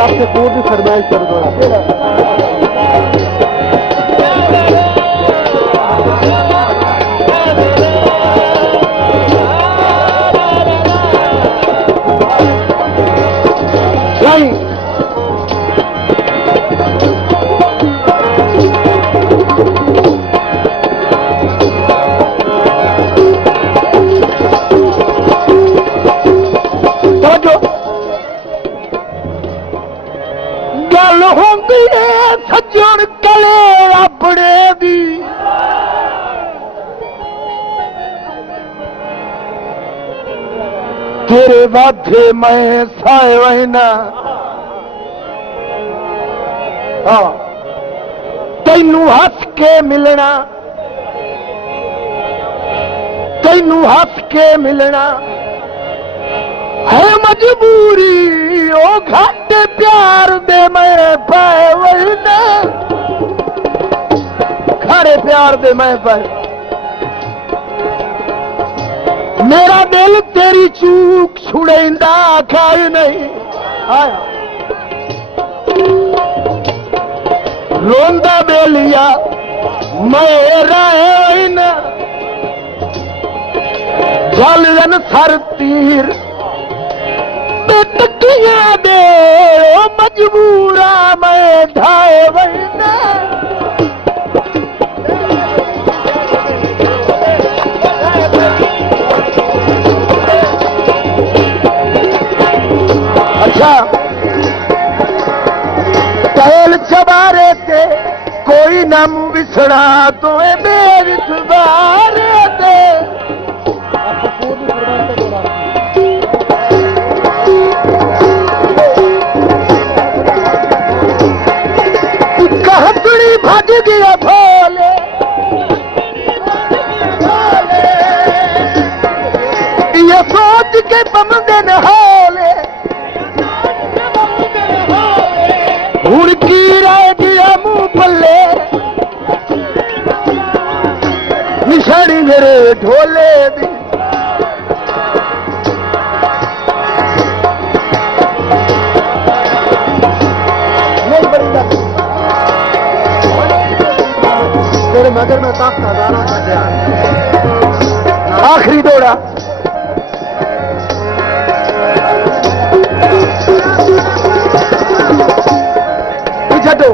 आपसे पूरी फरमाइश कर दो। गल होंदी है सज्जन कले अपने दी, तेरे वादे मैं साए वहना, तैनू हस के मिलना, तैनू हस के मिलना है मजबूरी। ओ घट प्यार दे मैं पाए वरना, खड़े प्यार दे मैं पाए। मेरा दिल तेरी चूक छुड़ेंदा खाए नहीं आया, रोंदा बेलिया मेरा है न, जलन सर तीर तकिया दे ओ मजबूरा मैं ढाए वरना। अच्छा टहल चबारे ते कोई नम बिछड़ा तो मेरी चबारे ते, कहतड़ी भज गया भोले, ये सोच के बमदे न होले, हुड़की रह गया मुंह पल्ले, निशानी मेरे ढोले दी। तेरे मगर में ताक नजारा आखिरी दौड़ा छो,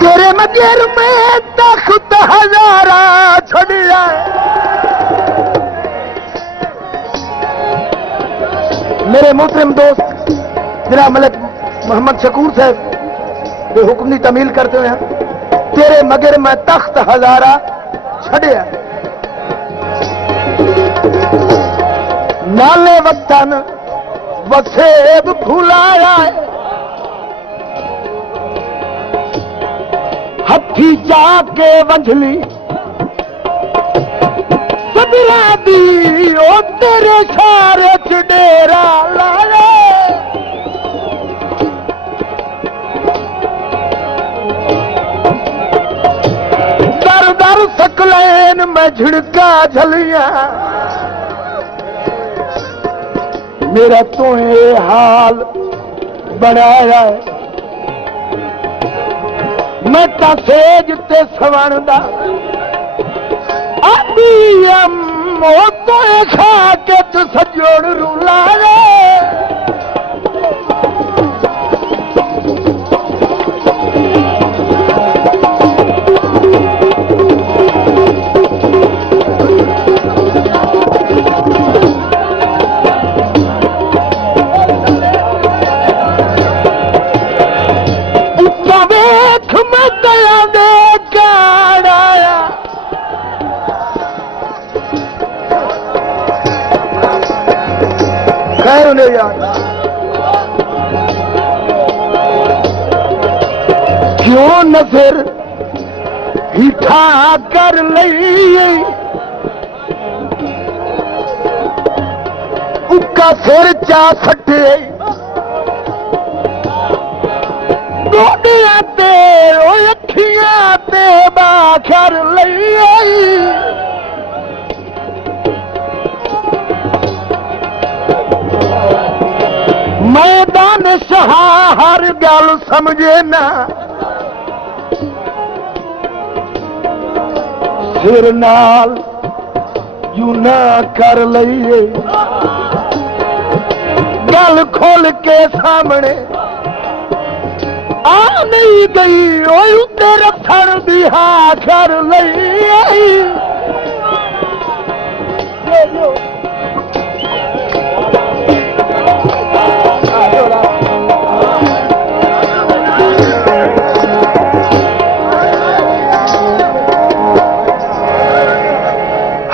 तेरे मगर में तख्त हजारा छड़िया। मेरे मोहतरम दोस्त जनाब मलिक मोहम्मद शकूर साहब जो हुक्म की तमील करते हुए हैं, तेरे मगर में तख्त हजारा छड़िया, नाले वतन वसेब भुलाया, हथी जाके वंझली सबरा दी ओ तेरे सारे च डेरा लाया। दर दर सकलैन में झिड़का झलिया, मेरा तो ये हाल बनाया है, मैं तो सेज ते सवरदा अबीयम ओ तो खा के तू सजोड़ रुला रे। खैर उन्हें यार क्यों नजर हिठा कर लई, उका सिर चा सटे गोडिया ते अखियां ते बाखर लई। शहनशाह हर गल समझे ना सिर नाल यू ना कर लईए गल खोल के सामने आ नहीं गई ओए तेरे थण दी हाँ कर लईए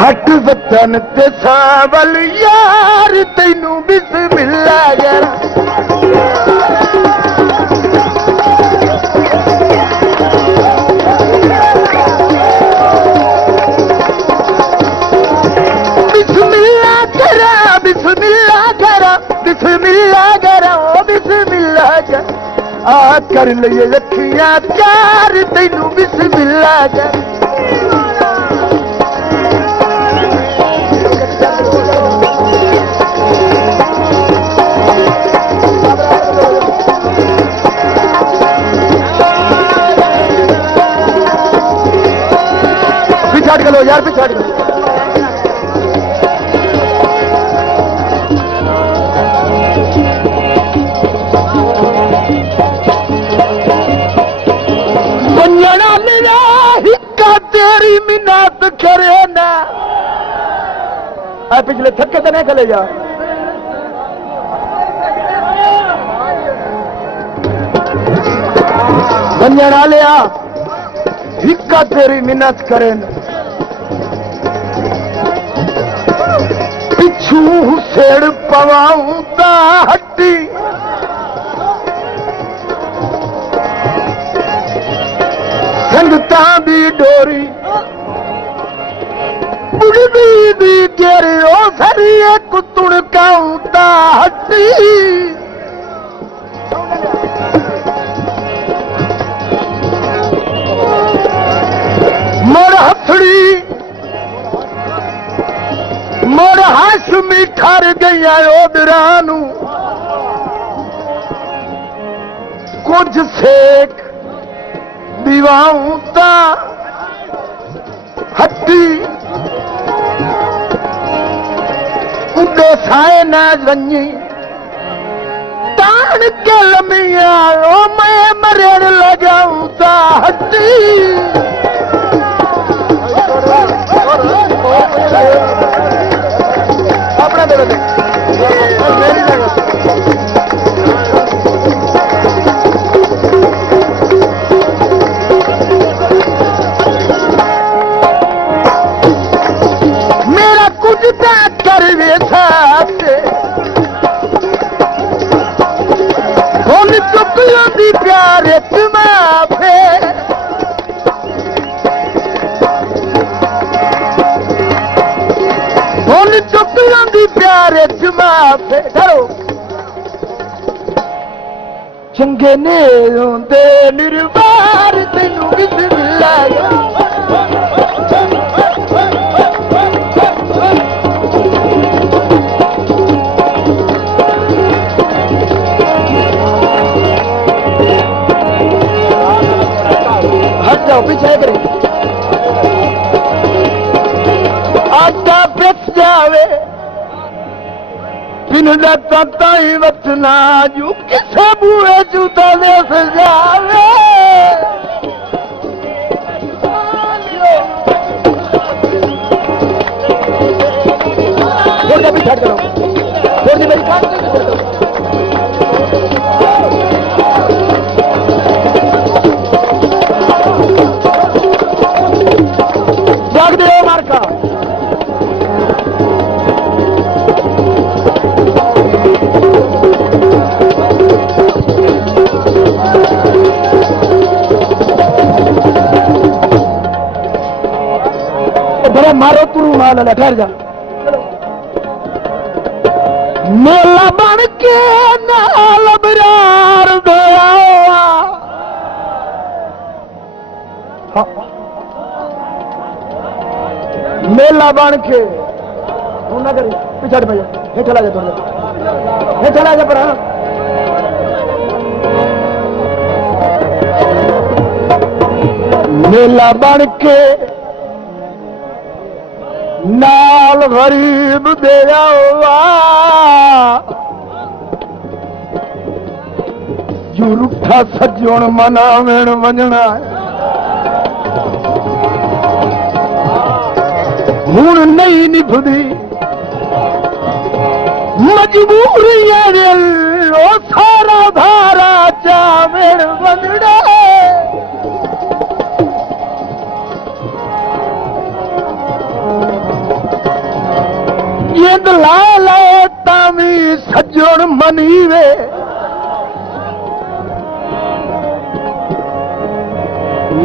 हट वतन ते सावल यार तैनू बिस्मिल्ला जरा बिस्मिल्ला करा बिस्मिल्ला करा बिस्मिल्ला करा बिस्मिल्ला करा आ कर लिए अखियां चार तैनू बिस्मिल्ला करा पिछाड़ के लो यार पिछाड़ के बंजना मेरा हिक्का तेरी मिन्नत करे ना पिछले थक्के तो नहीं चले जा बंजना लिया हिक्का तेरी मिन्नत करे ना पिछू सेड़ पवाऊं ता हट्टी संगता भी डोरी बुढ़ी भी गेरे ओ सरी एक तुणकाऊं ता हट्टी मोर हथड़ी मोर हाशमी ठर गई ओदरानू कुछ सेक दीवाऊं ता हट्टी उदे साए ना रंजी तान के लमिया ओ मैं मरेड़ लगाऊं ता हट्टी अपना दे मेरी जगह मेरा कुछ कर वे साथे कौन चुपियों दी प्यारे माफे कौन चुपियों दी प्यारे माफे करो चंगे ने रोंदे निर्वार तेनू बिस्मिल्ला हट जाओ पीछे करें आटा बेच जावे पिन लता ही वचना जू किसे बुए जूता दे सजावे थोड़ा भी छट करो थोड़ी मेरी काट जाग दे मार्का बड़ा मारो तू माल ठहर जा मेला बन के नाल बरार दया मेला बन के तू ना करी पिछाड़ पे हेठ ला जा हेठ ला जा पर वेला बन के नाल गरीब दे आवा जो रुठा सजण मनावेण वंजणा हुण नहीं निभदी मजबूरियां ओ सारा धारा चावेण वंजणा ये ला ला तामी सजण मनीवे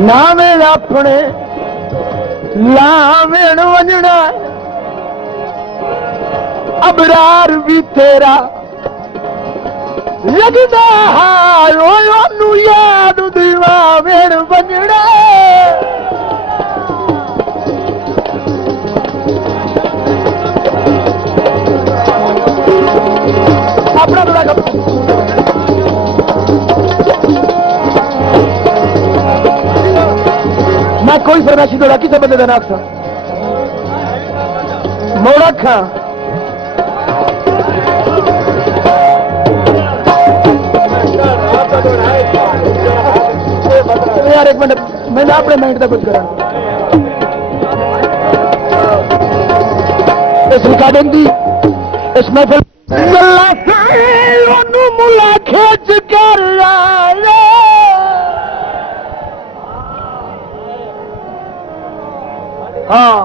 नावे अपने लावेण वंजणा अबरार भी तेरा लगदा हाय ओनू याद दीवावेण वंजणा अपना बड़ा मैं कोई फरमाइशी तो किसी बंदे का नाक था मोड़ा खा यार एक मिनट मैंने अपने माइंड का कुछ करा इस रिकॉर्डिंग की इस महफिल मुला खेच कर हाँ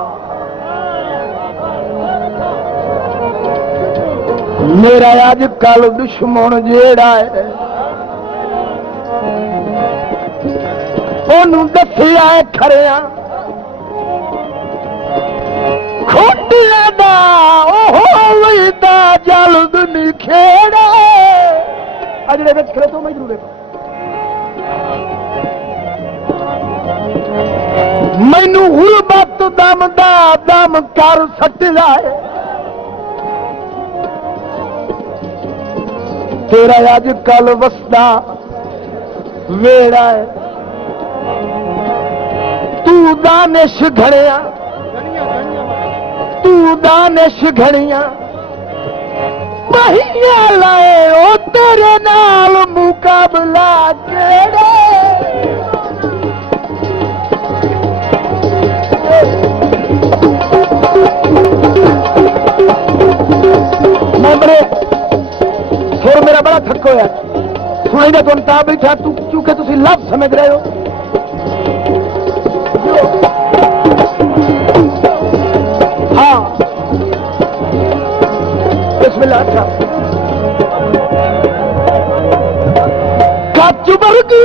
मेरा अज कल दुश्मन जेड़ा है ओनू दसिया खरिया खोटिया दा ओदा जल्द नहीं खेड़ा अजड़े बिच खड़े तो मैं जरूर देखो मैनू गुरबत दम दा दम कर सटिया है तेरा अज कल वसदा वेड़ा है तू दानिश घड़िया तू दानिश घड़िया महिया लाए ओ तेरे नाल मुकाबला केड़े मैं बड़े सुर मेरा बड़ा थक होया सुनी दे तुम ता बैठा तू चूंकि तुम लफ्ज समझ रहे हो हाँ बिस्मिल्लाह अच्छा कच वर्गी